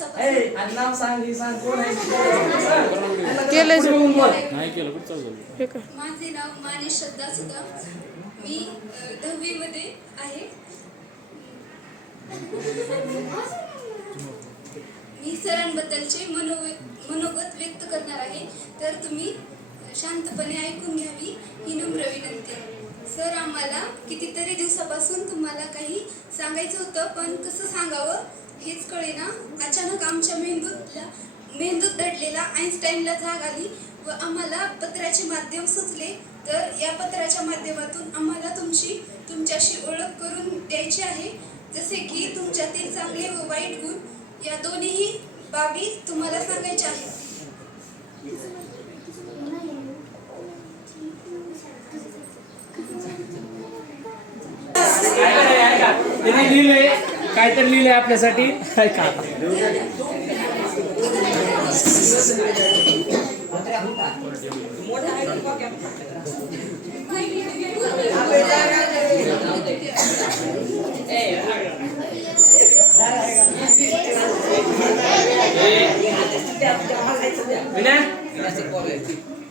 दिवसापासून नाव सांग ही सांग कोण आहे नाही केलं पण चालू झालं. माझे नाव मानिश श्रद्धा सुद्धा. मी 10वी मध्ये आहे. मी सरांबद्दलचे मनोगत व्यक्त करणार आहे, तर तुम्ही शांतपणे ऐकून घ्यावी ही नम्र विनंती. सर, आम्हाला कितीतरी दिवसापासून तुम्हाला काही सांगायचं होतं, पण कसं सांगावं हेच कळेना. अचानक आमच्या मेंदूत दडलेला आईन्स्टाईनला जाग आली व आम्हाला पत्राचे माध्यम सुचले. तर या पत्राच्या माध्यमातून आम्हाला तुमच्याशी ओळख करून द्यायची आहे. जसे की तुमच्यातील चांगले व वाईट गुण या दोन्ही बाबी तुम्हाला सांगायच्या आहेत. लिहिलंय काय तर लिहिलंय आपल्यासाठी. ऐका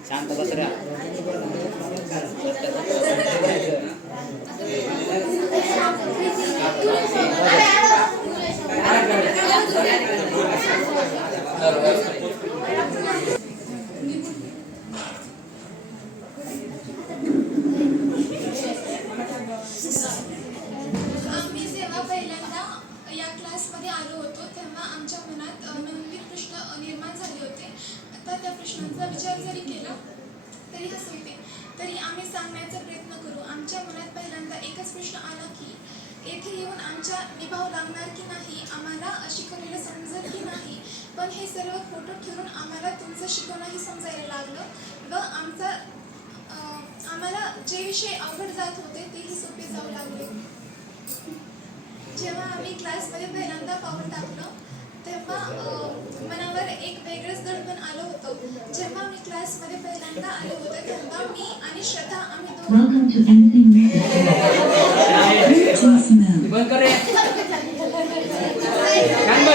शांत बसरा. आम्ही जेव्हा पहिल्यांदा या क्लासमध्ये आलो होतो तेव्हा आमच्या मनात नवनवीन प्रश्न निर्माण झाले होते. आता त्या प्रश्नांचा विचार जरी केला तरी हसवते. तरी आम्ही सांगण्याचा प्रयत्न करू. आमच्या मनात पहिल्यांदा एकच प्रश्न आला की येथे येऊन आमच्या निभाव लागणार की नाही, आम्हाला शिकवलेलं समजेल की नाही. पण हे सर्व फोटो ठेवून आम्हाला तुमचं शिकवणंही समजायला लागलं व आम्हाला जे विषय अवघड जात होते तेही सोपे जाऊ लागले. जेव्हा आम्ही क्लासमध्ये पहिल्यांदा पाऊल टाकलं तेव्हा मनावर एक वेगळंच दडपण आलं होतं. जेव्हा मी क्लासमध्ये पहिल्यांदा आले होते तेव्हा मी आणि श्रद्धा आम्ही बंद करे.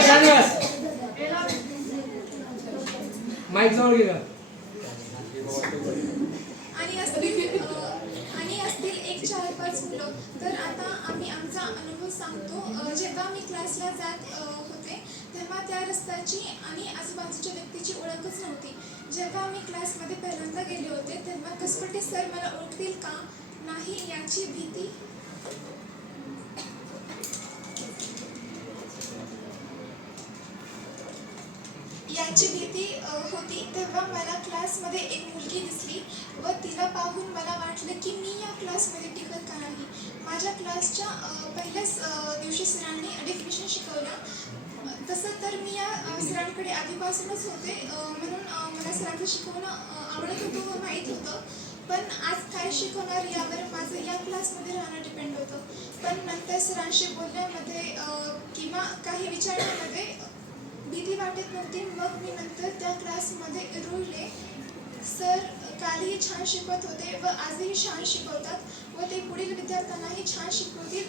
शांत बस. माईक जवळ घे. आणि असतील एक 4-5 मुलं. तर आता आम्ही आमचा अनुभव सांगतो. जेव्हा मी क्लासला जात होते तेव्हा त्या रस्त्याची आणि आजूबाजूच्या व्यक्तीची ओळखच नव्हती. जेव्हा मी क्लासमध्ये पहिल्यांदा गेले होते तेव्हा कसपटे सर मला ओळखतील का नाही याची भीती होती. तेव्हा मला क्लासमध्ये एक मुलगी दिसली व तिला पाहून मला वाटलं की मी या क्लासमध्ये टिकत का नाही. माझ्या क्लासच्या पहिल्याच दिवशी सरांनी डेफिनेशन शिकवलं. तसं तर मी या सरांकडे आधीपासूनच होते, म्हणून मला सरांचं शिकवणं आवडत होतं व माहीत होतं. पण आज काय शिकवणार यावर माझं या क्लासमध्ये राहणं डिपेंड होतं. पण नंतर सरांशी बोलण्यामध्ये किंवा काही विचारण्यामध्ये भीती वाटत नव्हती. मग मी नंतर त्या क्लासमध्ये रुळले. सर कालही छान शिकवत होते व आजही छान शिकवतात व ते पुढील विद्यार्थ्यांनाही छान शिकवतील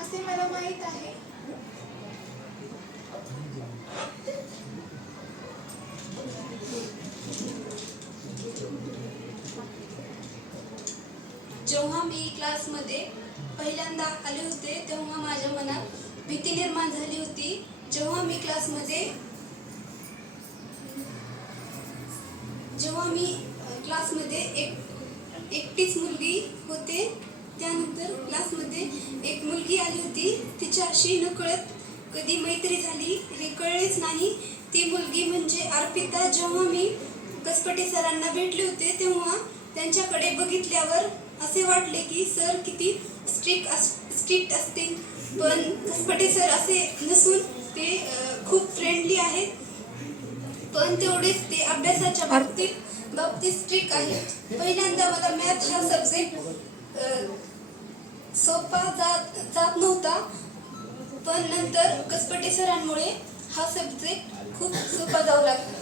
असे मला माहीत आहे. जेव्हा मी क्लासमध्ये पहिल्यांदा आले होते तेव्हा माझ्या मनात भीती निर्माण झाली होती. जेव्हा मी क्लासमध्ये एकटीच मुलगी होते. त्यानंतर क्लासमध्ये एक मुलगी आली होती. तिच्याशी नकळत कधी मैत्री झाली हे कळलेच नाही. ती मुलगी म्हणजे अर्पिता. जेव्हा मी कसपटे सरांना भेटले होते तेव्हा त्यांच्याकडे बघितल्यावर असे वाटले की सर किती स्ट्रिक्ट असतील, पण कसपटे सर असे नसून ते खूप फ्रेंडली आहेत. पण तेवढेच ते अभ्यासाच्या बाबतीत स्ट्रिक्ट आहेत. पहिल्यांदा मला मॅथ हा सब्जेक्ट सोपा जात नव्हता, पण नंतर कसपटे सरांमुळे हा सब्जेक्ट खूप सोपा जाऊ लागला.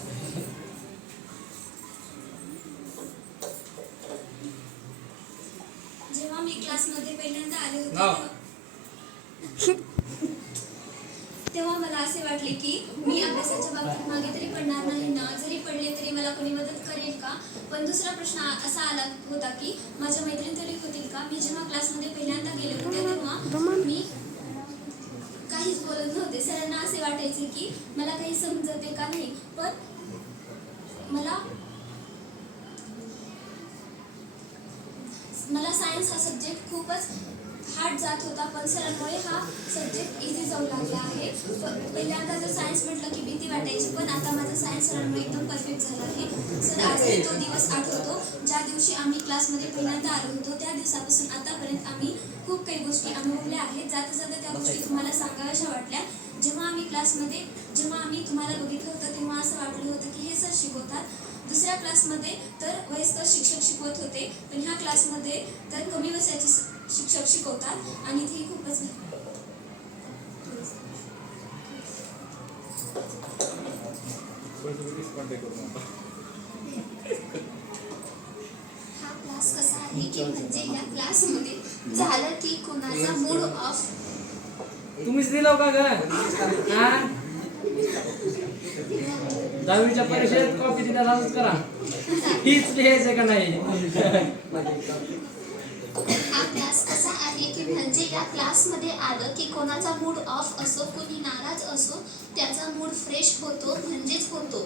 जेव्हा मी क्लासमध्ये पहिल्यांदा आले होते तेव्हा मला असे वाटले की मी अभ्यासाच्या बाबतीत मागे तरी पडणार नाही ना, जरी पडले तरी मला कोणी मदत करेल का. पण दुसरा प्रश्न असा आला होता की माझ्या मैत्रिणी तरी होतील का. मी जेव्हा क्लासमध्ये पहिल्यांदा गेले होते तेव्हा मी काहीच बोलत नव्हते. सरांना असे वाटायचे की मला काही समजते का नाही. पण मला सायन्स हा सब्जेक्ट खूपच हार्ड जात होता, पण सरांमुळे हा सब्जेक्ट इझी जाऊ लागला आहे. पहिल्यांदा जर सायन्स म्हटलं की भीती वाटायची, पण आता माझं सायन्स सरांमुळे एकदम परफेक्ट झालं आहे. सर आजही तो दिवस आठवतो ज्या दिवशी आम्ही क्लासमध्ये पहिल्यांदा आलो होतो. त्या दिवसापासून आतापर्यंत आम्ही खूप काही गोष्टी अनुभवल्या आहेत. जाता जाता त्या गोष्टी तुम्हाला सांगाव्याशा वाटल्या. जेव्हा आम्ही तुम्हाला बघितलं होतं तेव्हा असं वाटलं होतं की हे सर शिकवतात. दुसऱ्या क्लासमध्ये तर वयस्कर शिक्षक शिकवत होते, पण ह्या क्लासमध्ये तर कमी वयाचे शिक्षक शिकवतात आणि ते खूपच हा क्लास कसा आहे की म्हणजे या क्लासमध्ये झालं की कोणाचा मूड ऑफ. तुम्हीच दिलं का ग हा 10वीच्या परीक्षेत कॉपी दिल्या चालूच करा. हीच लिहायचं का नाही. हा क्लास कसा आहे की म्हणजे या क्लासमध्ये आलं की कोणाचा मूड ऑफ असो, कोणी नाराज असो, त्याचा मूड फ्रेश होतो म्हणजेच होतो.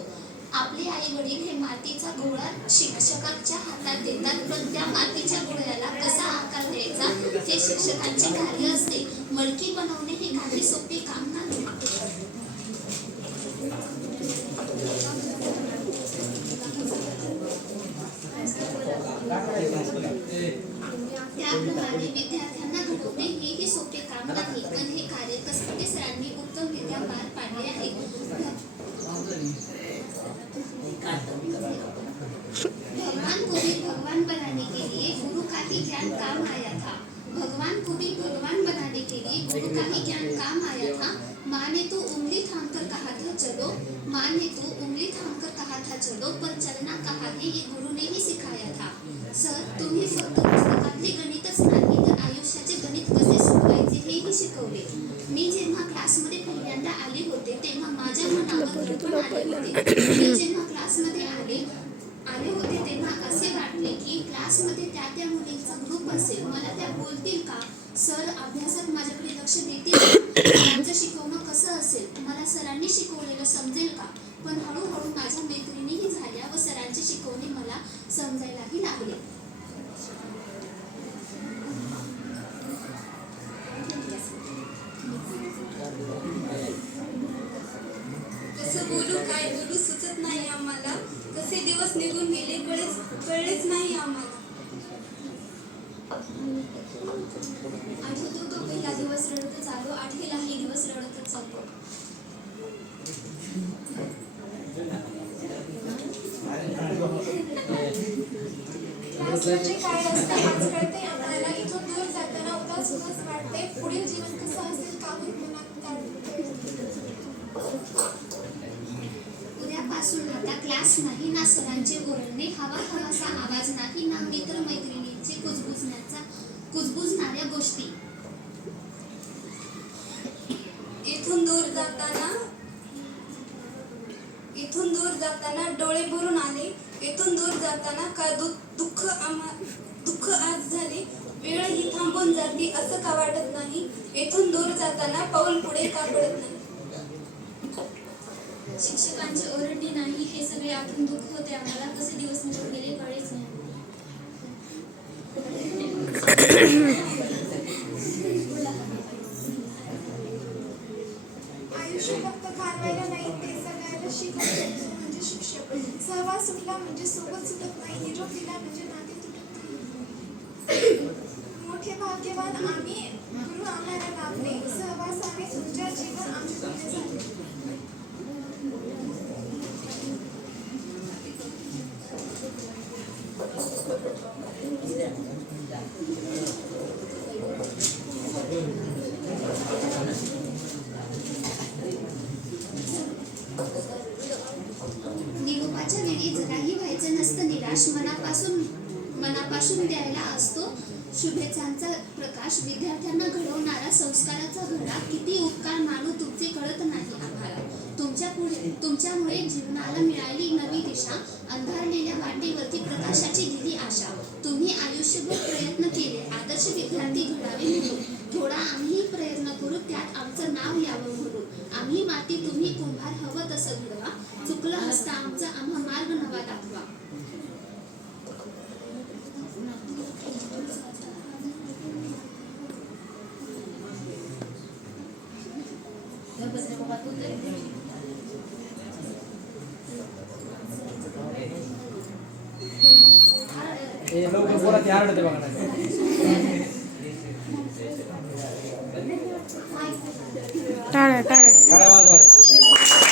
आपले आई वडील हे मातीचा गोळा शिक्षकांच्या हातात देतात, पण त्या मातीच्या गोळ्याला कसा आकार द्यायचा हे शिक्षकांचे कार्य असते. मडकी बनवणे हे काही सोपे काम नाही. त्याप्रमाणे विद्यार्थ्यांना घडवणे हेही सोपे काम नाही, पण हे कार्य कसोटी सरांनी उत्तमरित्या पार पाडले आहे. भगवान को भी भगवान बनाने के लिए गुरु का ही ज्ञान काम आया था. भगवान को भी भगवान बनाने के लिए गुरु का ही ज्ञान काम आया था. माँ ने तो उंगली थाम कर कहा था चलो, माँ ने तो उंगली थाम कर कहा था चलो, पर चलना कहा है ये गुरु ने ही सिखाया था. सर, तुम्ही फक्त पुस्तकातले गणितच नाही तर आयुष्याचे गणित कसे सोडवायचे हेही शिकवले. मी जेव्हा क्लासमध्ये पहिल्यांदा आले होते तेव्हा माझ्या मनावर दडपण आले होते. मी जेव्हा क्लासमध्ये आले होते तेव्हा असे वाटले की क्लासमध्ये त्या मुलींचा ग्रुप असेल, मला त्या बोलतील का, सर अभ्यासात माझ्याकडे लक्ष देतील का, सरांचं शिकवणं कसं असेल, मला सरांनी शिकवलेलं समजेल का. पण हळूहळू माझ्या मैत्रिणीही झाल्या व सरांचे शिकवणे मला समजायलाही लागले. कसं बोलू काय बोलू सुचत नाही आम्हाला. कसे दिवस निघून गेले कळलेच नाही आम्हाला. आठवतो तो पहिला दिवस रडतच आलो, आठवीलाही दिवस रडतच आलो. क्लास म्हणजे काय असतं आज कळते आम्हाला. इथून दूर जाताना उदास वाटते. पुढील जीवन कसं असेल काहून मनात काढते. उद्यापासून आता क्लास नाही ना सरांचे ओरडणे, हवासा आवाज नाही ना मित्र मैत्रिणींचे कुजबुजणाऱ्या गोष्टी. इथून दूर जाताना डोळे भरून आले. इथून दूर जाताना का दुःख आज झाले. वेळ ही थांबून जाते असं का वाटत नाही. इथून दूर जाताना पाऊल पुढे का पडत नाही. शिक्षकांचे ओरडणे नाही हे सगळे आतून दुःख होते आम्हाला. कसे दिवस निघून गेले कळेच नाही. आयुष्य फक्त घालवायला नाही ते सगळ्याला शिकवतो म्हणजे शिक्षक. सहवास सुटला म्हणजे सोबत सुटत नाही. निरोप दिला म्हणजे नाते तुटत नाही. मोठे भाग्यवान आम्ही गुरु आम्हाला लाभले. सहवासाने तुमच्या जीवन आमचे धन्य झाले. निरोपाच्या वेळी जराही व्हायचं नसतं निराश. मनापासून द्यायला असतो शुभेच्छांचा प्रकाश. विद्यार्थ्यांना घडवणारा संस्काराचा घडा. किती उपकार मानू तुमचे कळत तुमच्यामुळे जीवनाला मिळाली नवी दिशा, अंधारलेल्या वाटेवरती प्रकाशाची दिली आशा. तुम्ही आयुष्यभर प्रयत्न केले आदर्श विद्यार्थी घडावे म्हणून. थोडा आम्ही प्रयत्न करू, त्यात आमचं नाव यावं म्हणून. आम्ही माती, तुम्ही कुंभार, हवं तसं घडवा. चुकलं असता आमचा आम्हा मार्ग नवा दाखवा. हे लवकर बोला, ते आरडते बघा नाही. टाळ्या टाळ्या टाळ्या वाजवा रे.